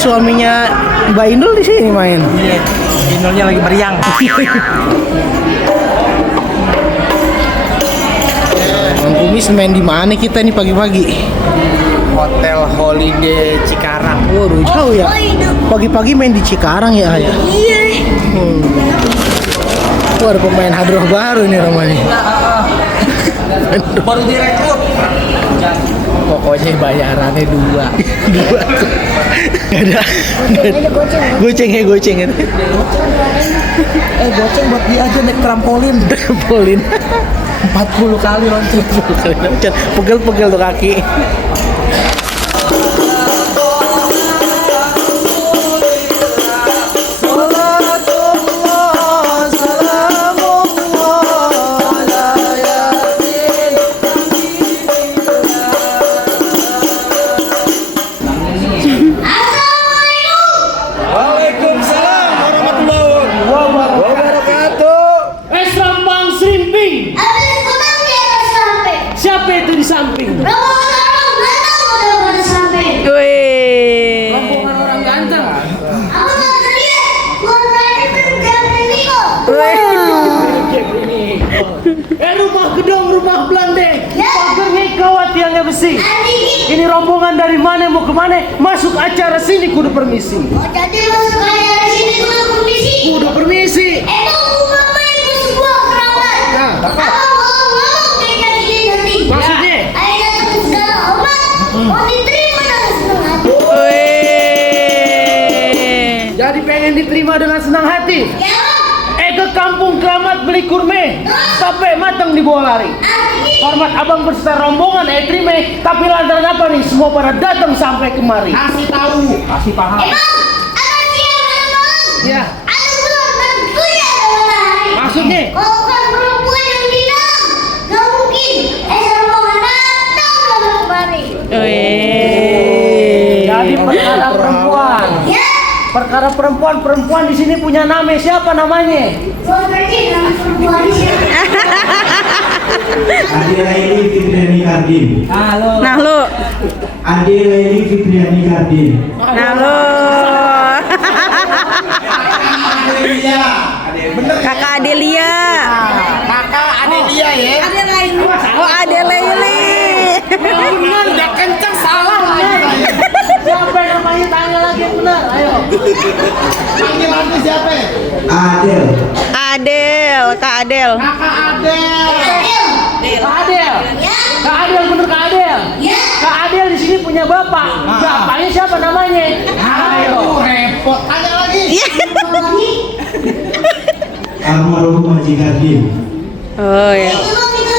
suaminya Mbak Indul di sini main. Iya. Indulnya lagi meriang. Bang Kumis main di mana kita nih pagi-pagi? Hotel Holiday Cikarang. Waduh, jauh ya. Pagi-pagi main di Cikarang ya, Ayah? Iya. Wah, ada pemain hadroh baru nih namanya. Baru direkrut. Pokoknya bayarannya dua. Gak ada. Goceng ya, goceng ya. Goceng buat dia aja naik trampolin. Trampolin 40 kali loncat. Pegel-pegel tuh kaki. Waalaikumsalam warahmatullahi wabarakatuh. Rambang Serimping. Habis kembang di atas samping. Siapa itu di samping? Rombongan orang ganteng udah pada samping. Rombongan orang ganteng. Aku nggak bisa lihat. Warna ini berjamret Niko. Rumah gedong, rumah Belanda. Ya. Pagernya kawat tiangnya besi. Adik. Ini rombongan dari mana mau kemana? Masuk acara sini kudu permisi. Oh jadi masuk aja di sini dulu permisi. Kudu permisi. Emang mama itu sebuah keramat. Nah, Abang ngomong kayak gini nanti. Maksudnya? Ayo datang ke segala hormat. Mau diterima dengan senang hati. jadi pengen diterima dengan senang hati. Ya bang. Ke kampung keramat beli kurme. Sampai matang dibawa lari. Adik. Hormat abang berserta rombongan terima. Tapi lantaran apa nih? Semua pada datang sampai kemari. Kasih tahu, kasih paham. Emang ada siapa bang? Ya, Ada bulan tentunya ada matahari. maksudnya? Kalau bukan perempuan yang bilang, gak mungkin. Rombongan datang lalu kembali. Jadi perkara perempuan. Ya, Perkara perempuan di sini punya nama. Siapa namanya? gua pergi dengan perempuan siapa? Ade Raili Fitriani Kardin. Halo. Nah lu, Ade Raili Fitriani Kardin. nah lu, kakak Adelia, Kakak Adelia ya. oh Adelaili. Udah kenceng salah. Siapa yang namanya? Tanya lagi yang benar. Ayo. Panggil aku siapa? Adel. Adel, Kak Adel. Kakak Adel. Adil. Kak Adel. Ya, Kak Adel bener Kak Adel. ya. Kak Adel di sini punya bapak. Bapaknya siapa namanya? Ayo. Repot. Tanya lagi. Lagi. Almarhum Haji Kardin. Oh ya. Itu bang itu.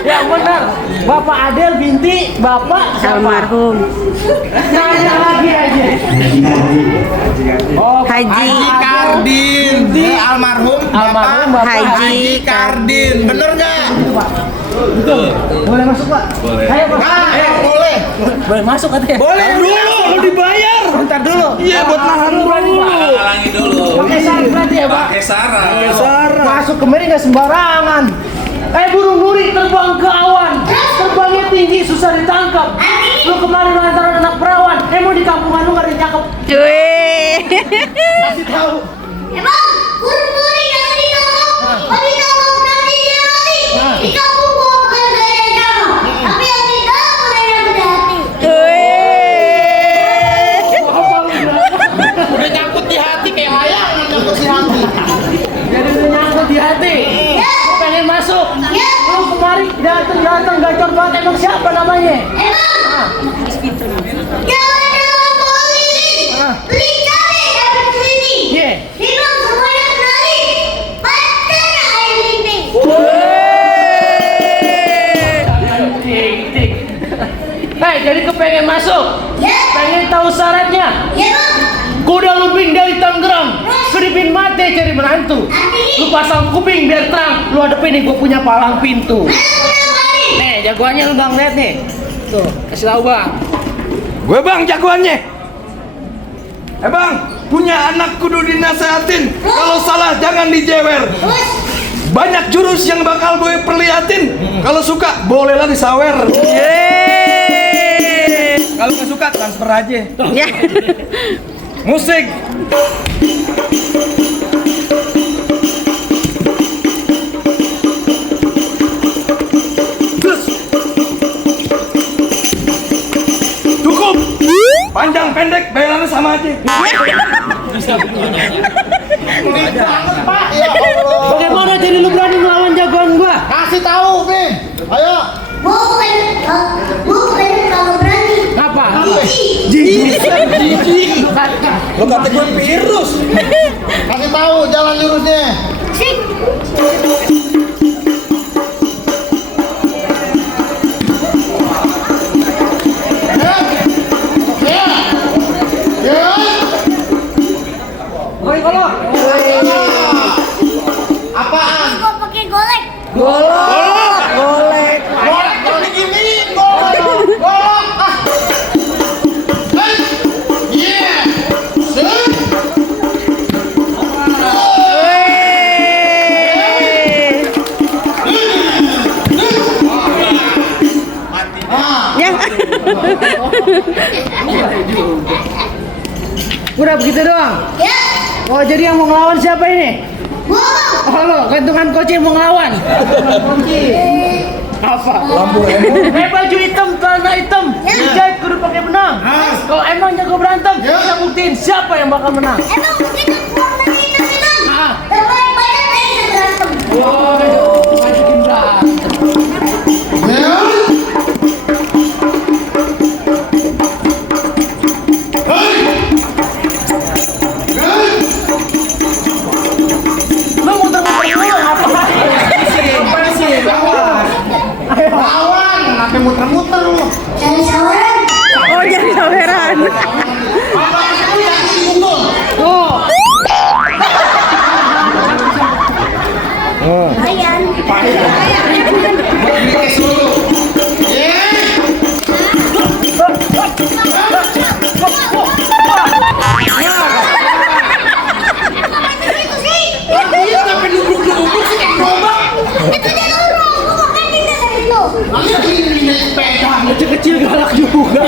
Ya benar. Bapak Adel binti bapak siapa? Almarhum Tanya lagi aja. Haji Kardin. Oh, Haji. Kardin. Almarhum Almarhum Bapak Bapak Haji. Kardin. Bener nggak? Betul. Boleh masuk Pak? Boleh. Ayo Pak. Boleh. Boleh masuk katanya. Boleh dulu. Dibayar. Bentar dulu. Iya, buat nahan dulu. Halangi dulu. Pakai syarat berarti ya Pak? Pakai sarang. Masuk kemari nggak sembarangan. Burung nuri terbang ke awan. Terbangnya tinggi susah ditangkap. Lu kemarin lantaran anak perawan. Mau di kampungan lu nggak ada yang cakep. Cuy. Kasih tahu. Emang burung duri jangan ditangkap. Kalau ditangkap nanti dia mati. Di kampung gua bukan saya yang cakap, tapi yang ditangkap ada yang berhati. Udah nyangkut di hati kayak ayam nyangkut di hati. Jadi udah nyangkut di hati. Lu pengen masuk. Ya. Lu kemari datang gacor banget. Emang siapa namanya? Emang jangan polisi. Beli cabai dapat sini. Iya. Bilang semuanya kenali. Pacarnya air limping. Jadi kepengen masuk. Ya. Pengen tahu syaratnya. Ya bang. Kuda lumping dari Tangerang. Kedipin mate cari menantu. Lu pasang kuping biar terang. Lu hadapin nih, gua punya palang pintu. Nih, jagoannya lu bang, lihat nih. Tuh, kasih tahu bang. Gue bang jagoannya. Bang, punya anak kudu dinasehatin. Kalau salah jangan dijewer. Banyak jurus yang bakal gue perlihatin. Kalau suka bolehlah disawer. Yeay. Kalau nggak suka transfer aja. Ya. Musik. Cukup. Panjang pendek bayarannya sama aja. Bagaimana jadi lu berani melawan jagoan gua? Kasih tahu, Bim. Ayo. Bukan kalau berani. Apa? Lo kata gue virus. Kasih tahu jalan lurusnya. Sik. Apaan? Gua pakai golek. Golok. Golek kalau digini, golok. Ah. Hey. Yeah. Sip. Ya. Udah begitu doang. Ya. Oh, jadi yang mau ngelawan siapa ini? Gua. Oh lo, gantungan kunci yang mau ngelawan. Apa? Lampu emo. Baju hitam, celana hitam, dijahit kudu pakai benang. Kalau emang jago berantem, kita buktiin siapa yang bakal menang. Emang kita keluar dari ini. Ah. Terbaik banyak dari berantem. Wow, majukin berantem. Lo muter-muter mulu, apa sih? Lawan, sampai muter-muter lu. Cari saweran. Oh, jadi saweran. Apaan itu yang dipukul? Tuh. Ayan. Dikes dulu. Kecil-kecil galak juga.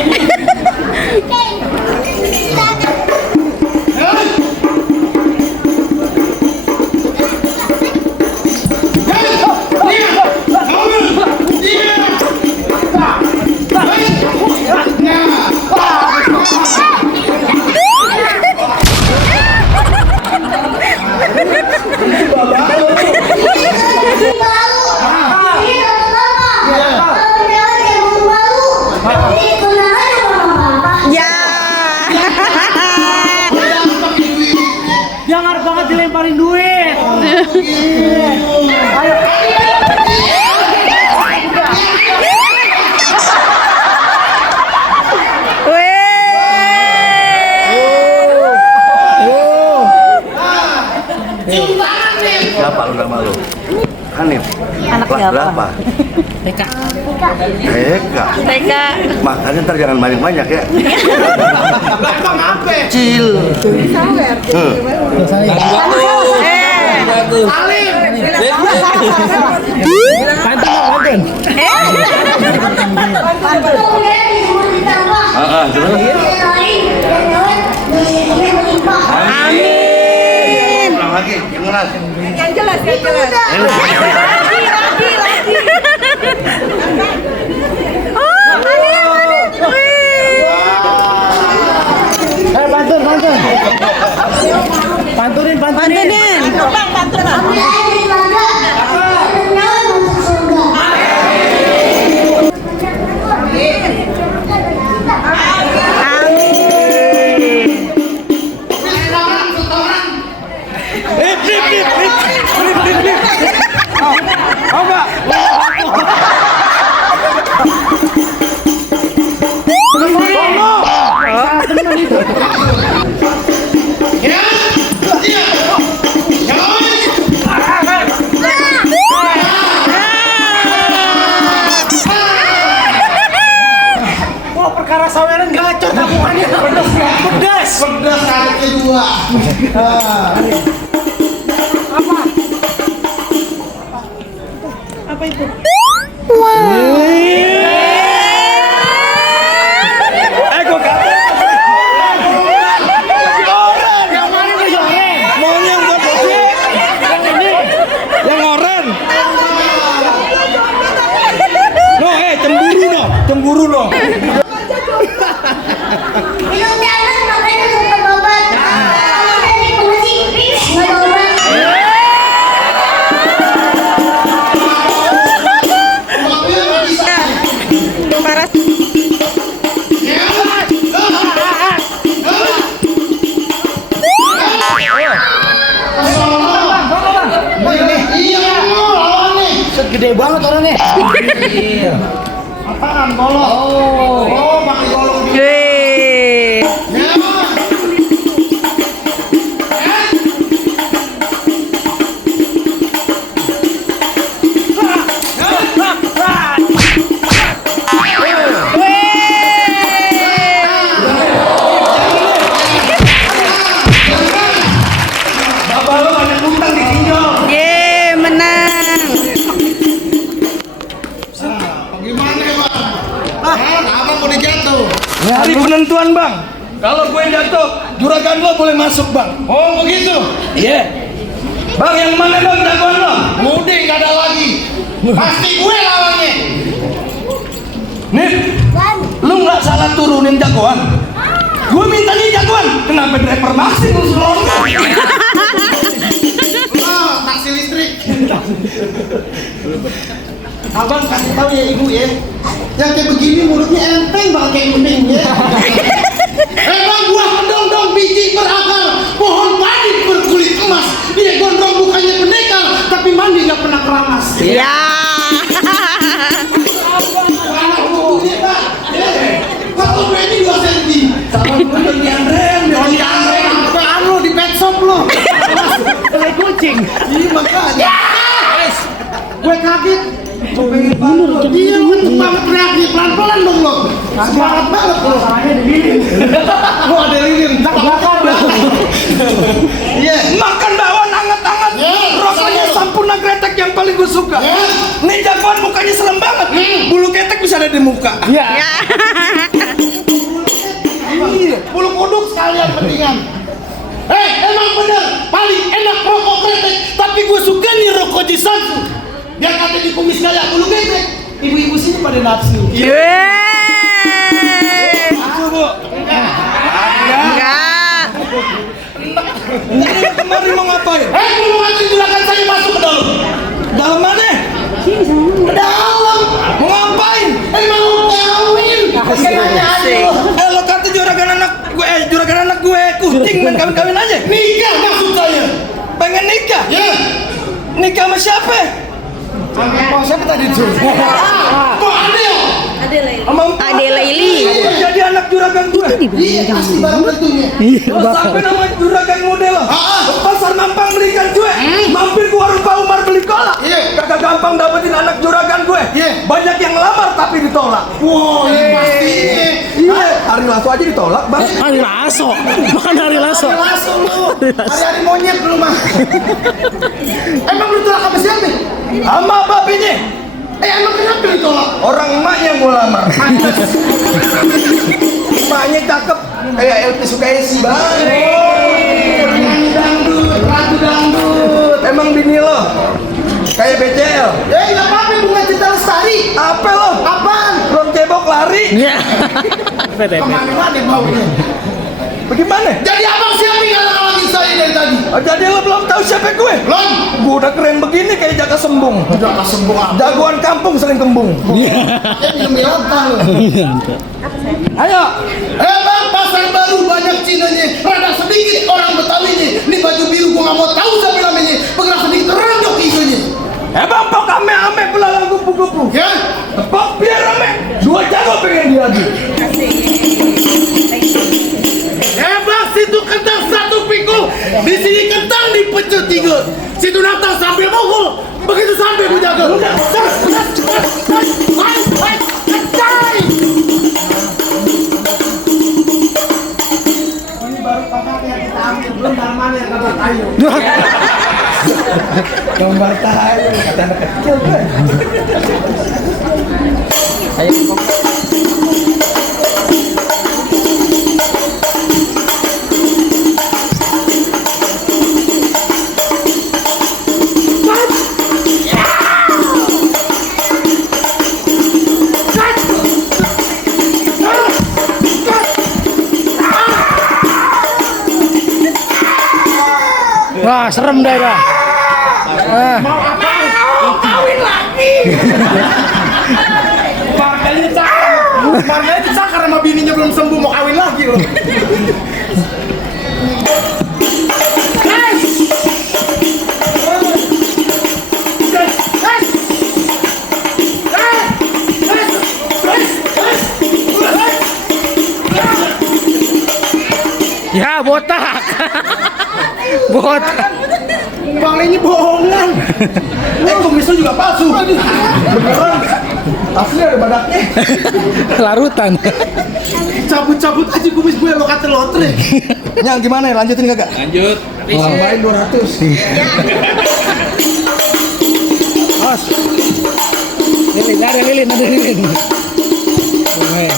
Ya. Jangan banget dilemparin duit. Ayo. Siapa lu nama lu? Hanif. Anak Kelas siapa? berapa? TK. TK. TK. Makanya ntar jangan banyak-banyak ya. Kecil. Amin. Ulang lagi, yang keras. Yang jelas, yang jelas. Oh, Pantun. Pantunin. Pantunin. Mau nggak? Wah, perkara saweran gacor tabungannya. Pedas. Pedas kali kedua. Apa itu? Wow. gede banget orangnya. Apaan golong? Oh, pakai golong juga. Wih. Bapak lo ada utang di Kinjol. Yeay, menang. Abang mau dijatuh. Hari penentuan bang. Kalau gue jatuh, juragan lo boleh masuk bang. Oh, begitu. Iya. Bang yang mana bang jagoan lo? Udah nggak ada lagi. Pasti gue lawannya. Nih, lu nggak salah turunin jagoan. Gue mintanya jagoan. Kenapa driver Maxi lu selalu? Oh, taksi listrik. Abang kasih tahu ya ibu ya. Yang kayak begini mulutnya enteng banget kayak kuning ya. Bang, buah kedong-dong biji berakar, pohon padi berkulit emas. Dia gondrong bukannya pendekar, tapi mandi nggak pernah keramas. Ya. Kalau gue ini 2 senti. Sama gue jadi Andrean. Apaan lo di pet shop lo? Kayak kucing. Iya makanya. Gue kaget. Gue pengen banget. Iya, gue tuh banget teriaknya pelan-pelan dong lo. Semangat banget lo. Saya di lilin. Lo ada lilin. Bakar. Iya. Makan bakwan anget-anget. Rasanya sampurna kretek yang paling gue suka. Nih jagoan mukanya serem banget. Bulu ketek bisa ada di muka. Iya. Bulu kuduk sekalian mendingan. Emang bener paling enak rokok kretek, tapi gue suka nih rokok Jisansu yang ada di kumis kayak bulu ketek. Ibu-ibu sini pada nafsu. Yeay. Bu. Enggak. Ini kemarin mau ngapain? Gue mau nganterin juragan saya masuk ke dalam. Dalam mana? Ke dalam. Mau ngapain? Emang mau kawin? Nanya aja lo. Lo kata juragan anak gue kucing main kawin-kawin aja. Nikah maksud saya. Pengen nikah? Ya. Nikah sama siapa? Mau siapa tadi tuh? Mau Adel. Sama Ade Laili. jadi anak juragan gue. Iya, pasti barang tentunya. Lo sampai nama juragan model lo. Pasar Mampang beli ikan cuek. Mampir ke warung Pak Umar beli kolak. Iya. Kagak gampang dapetin anak juragan gue. Iya. Banyak yang lamar tapi ditolak. Wow, ini pasti. Iya. Hari Lasso aja ditolak bang. Hari Lasso. Makan hari Lasso. Langsung lu. Hari-hari monyet lu mah. Emang lu tolak sama siapa? Sama babinya. Emang kenapa ditolak? Orang emaknya yang gue lamar. Emaknya cakep. Kayak Elvi Sukaisi banget. Nyanyi dangdut, ratu dangdut. Emang bini lo kayak BCL. Nggak apa-apa, Bunga Citra Lestari. Apa lo? Apaan? Belum cebok lari. Iya. Kemana-mana baunya. Bagaimana? Jadi abang siapa yang ngalangin saya dari tadi? Oh, jadi lo belum tahu siapa gue? Lon. Gue udah keren begini kayak Jaka Sembung. Udah kesembung apa? Jagoan kampung sering kembung. Dia minum-minum lu. Ayo. Bang, pasar baru banyak Cinanya. Rada sedikit orang Betawinya. Ini baju biru gua nggak mau tahu siapa namanya. Bergerak sedikit ronjok hijaunya. Bang, pok ame-ame belalang kupu-kupu. Ya? Pok biar rame. 2 jago pengen diadu. Bang, situ kentang 1 pikul. Di sini kentang dipecah 3. Situ datang sambil mukul. Begitu sampai gua jaga. Ini baru pakai yang kita ambil, belum tanaman yang kata tayo. Gambar tayo kata anak kecil gue. Wah, serem dah dah. Kawin lagi. Marganya dicakar sama bininya belum sembuh mau kawin lagi loh. botak. Botak. Bang ini bohongan. Kumisnya juga palsu. Beneran. Asli ada badaknya. Larutan. Cabut-cabut aja kumis gue lo kata lotre. Yang gimana ya, lanjutin kagak? Lanjut. Tambahin 200. Os. Lilin, ada lilin. Iya,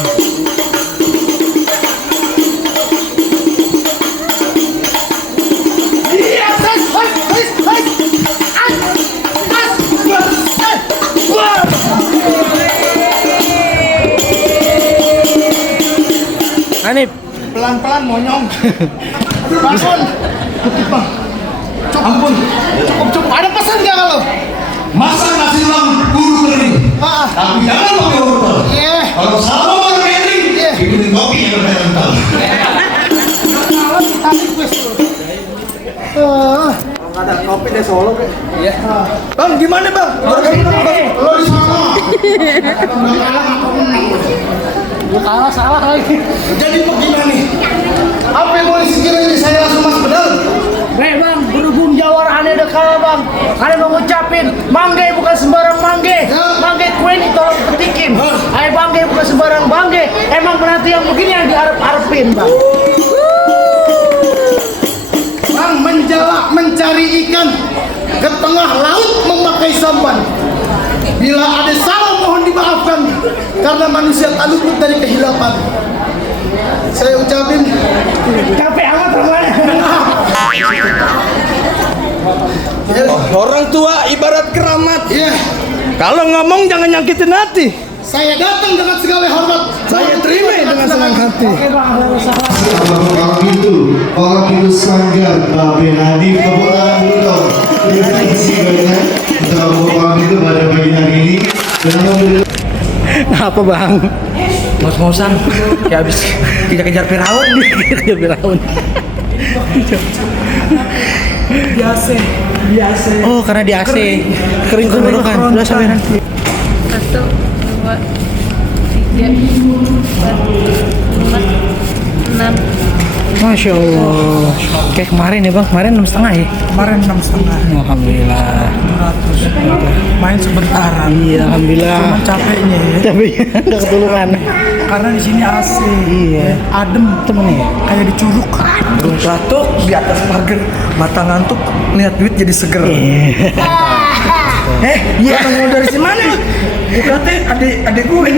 Hanif. pelan-pelan monyong. Bangun. Bang. Ampun. Cukup. Ada pesan nggak kalau? Masak nasi ulang kudu kering. Tapi jangan pakai wortel. Iya. Kalau sama baru kering, bikin kopi yang kental. Ada kopi deh Solo ke. Iya. Bang, gimana bang? Lo di sana. Kalah salah lagi. Jadi bagaimana nih? Apa yang boleh sekiranya saya langsung mas pedal? Bang, berhubung jawara aneh ada kalah bang. Kalian mau ngucapin, mangge bukan sembarang mangge. Mangge kue ini tolong petikin. Ayo bangge bukan sembarang bangge. Emang berarti yang begini yang diarep-arepin bang. Bang, menjala mencari ikan ke tengah laut memakai sampan. Bila ada salah mohon dimaafkan karena manusia tak luput dari kehilapan. Saya ucapin Capek amat ramanya. orang tua ibarat keramat. Iya. Kalau ngomong jangan nyakitin hati. Saya datang dengan segala hormat. Saya terima dengan senang hati. Orang itu Sanggar Babe Hanif, tepuk tangan dulu dong. Terima kasih banyak untuk orang itu pada pagi hari ini. Dan alhamdulillah. Apa bang? Ngos-ngosan, kayak habis kejar-kejar Firaun. Kejar Firaun. Biasa. Oh, karena di AC. Kering tenggorokan. Udah sampai nanti. 1, 2, 3, 4, 5, 6. Masya Allah. Kayak kemarin ya bang, kemarin 6,5 ya? Kemarin 6,5. Alhamdulillah. 100. Main sebentaran. Iya, alhamdulillah. Cuma capeknya ya. Capeknya nggak ketuluran. Karena di sini AC. Iya. Adem Temen ya? kayak di Curug. Batuk di atas pagar, mata ngantuk, lihat duit jadi seger. Iya. Mau dari si mana? Bukan teh adik gue.